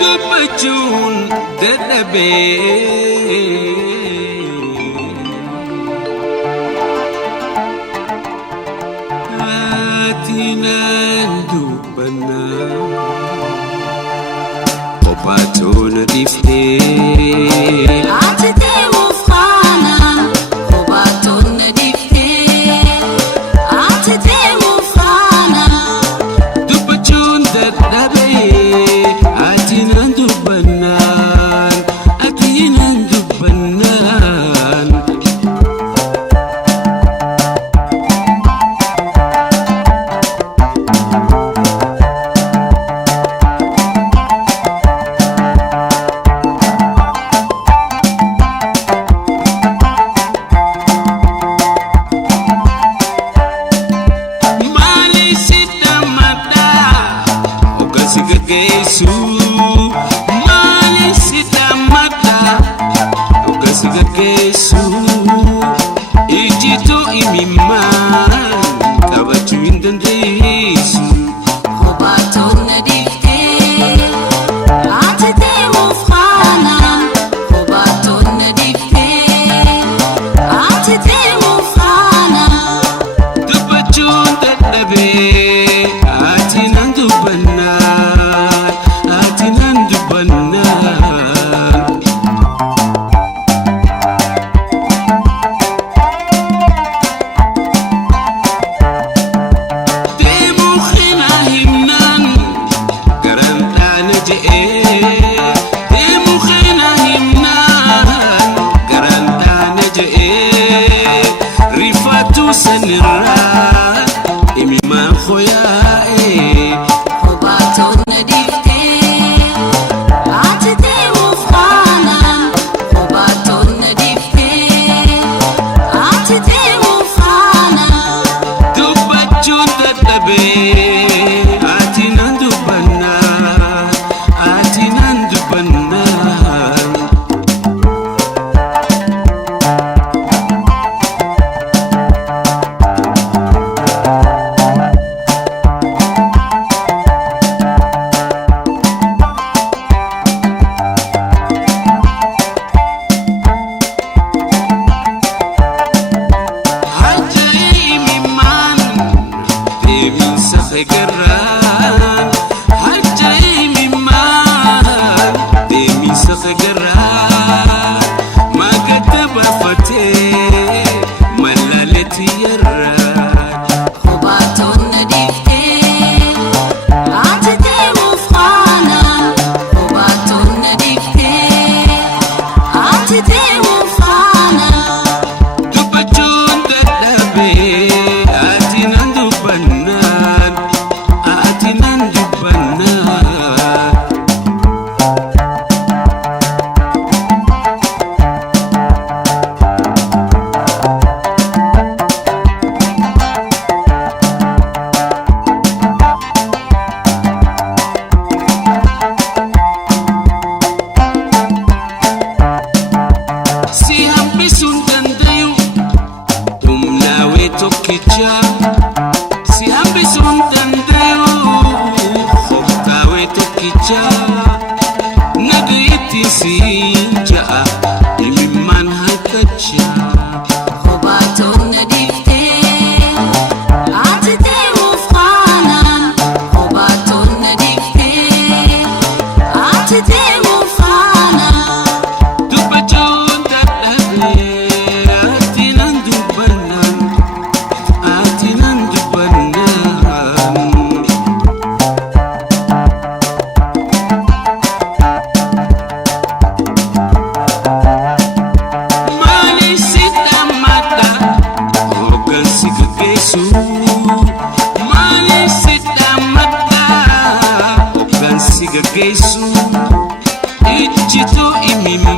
Dubbachuun dadhabee ati naan dubbannaa kophaatoo na dhiiftee ati deemuuf faana kophaatoo na dhiiftee ati deemuuf faana dubbachuun dadhabee ati naan dubbannaan ati naan dubbannaan Ijitu imiman kabachuu hin dandeessu kophaatoo na dhiiftee ati deemuuf faana kophaatoo na dhiiftee ati deemuuf faana dubbachuun dadhabee ati naan dubbannaan ati naan dubbannaan sanirraa imimaan khoyaa'ee kophaatoo na dhiiftee ati deemuuf faana kophaatoo na dhiiftee ati deemuuf faana dubbachuun dadhabee ati naan dubbannaan ati naan dubbannaan Segerran hajai miman demi segerran magata bafate malaleti yerran kophaatoo na dhiiftee ati deemuuf faana kophaatoo na dhiiftee ati deemuuf faana dubbachuun dadhabee ati naan dubbannaan ati naan dubbannaan si hambisuun dandayu humnaawee tokkicha si hambisuun dandayu hoftaawee tokkicha nagayitti siin ja'a imimmaan halkacha kophaatoo na dhiiftee ati deemuuf faana kophaatoo na dhiiftee ati deemuuf faana dubbachuun dadhabee ati naan dubbannaan ati naan dubbannaan maaliif si dhammadha hoggansi gaggeessu maaliif si dhammadha hoggansi gaggeessu ijjitu imimaan